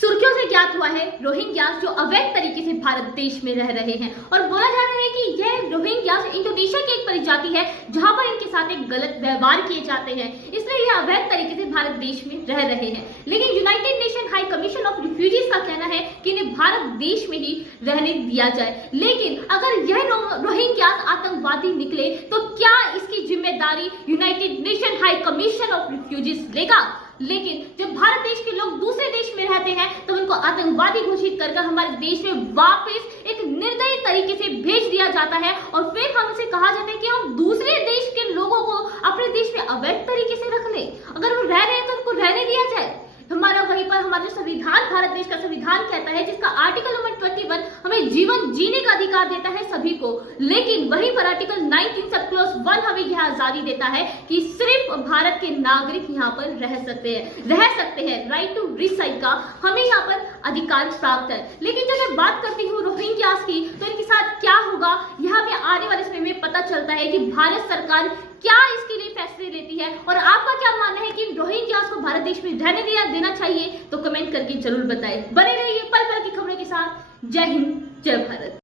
सुर्खियों से ज्ञात हुआ है रोहिंग्यास जो अवैध तरीके से भारत देश में रह रहे हैं और बोला जा रहा है कि यह रोहिंग्यास इंडोनेशिया की एक प्रजाति है जहां पर इनके साथ एक गलत व्यवहार किए जाते हैं, इसलिए यह अवैध तरीके से भारत देश में रह रहे हैं। लेकिन United nation high commission of refugees का कहना है कि इन्हें भारत देश में ही रहने दिया जाए। लेकिन अगर यह रोहिंग्यास आतंकवादी निकले तो क्या इसकी जिम्मेदारी United nation high commission of refugees लेगा? लेकिन जब भारत देश के लोग दूसरे देश में रहते हैं तो उनको आतंकवादी घोषित कर हमारे देश में वापस एक निर्दयी तरीके से भेज दिया जाता है और फिर हमसे कहा जाता है कि हम दूसरे देश के लोगों को अपने देश में अवैध तरीके से रख ले। अगर वो रह रहे हैं तो उनको रहने दिया जाए। हमारा वहीं पर हमारा जो संविधान, भारत देश का संविधान कहता है, जिसका आर्टिकल नंबर 21 हमें जीवन जीने का अधिकार देता है सभी को, लेकिन वहीं पर आर्टिकल 19 सब क्लॉज 1 हमें यह आजादी देता है कि सिर्फ भारत के नागरिक यहाँ पर रह सकते हैं। राइट टू रिसाइड का हमें यहाँ पर अधिकार प्राप्त है। लेकिन जब मैं बात करती हूँ रोहिंग्यास की तो इनके साथ क्या होगा यह हमें आने वाले समय में पता चलता है कि भारत सरकार क्या इसके लिए फैसले लेती है। और आपका क्या मानना है कि रोहिंग्यास को भारत देश में रहने देना चाहिए? तो कमेंट करके जरूर बताएं। बने रहिए पल पल की खबरों के साथ। जय हिंद, जय भारत।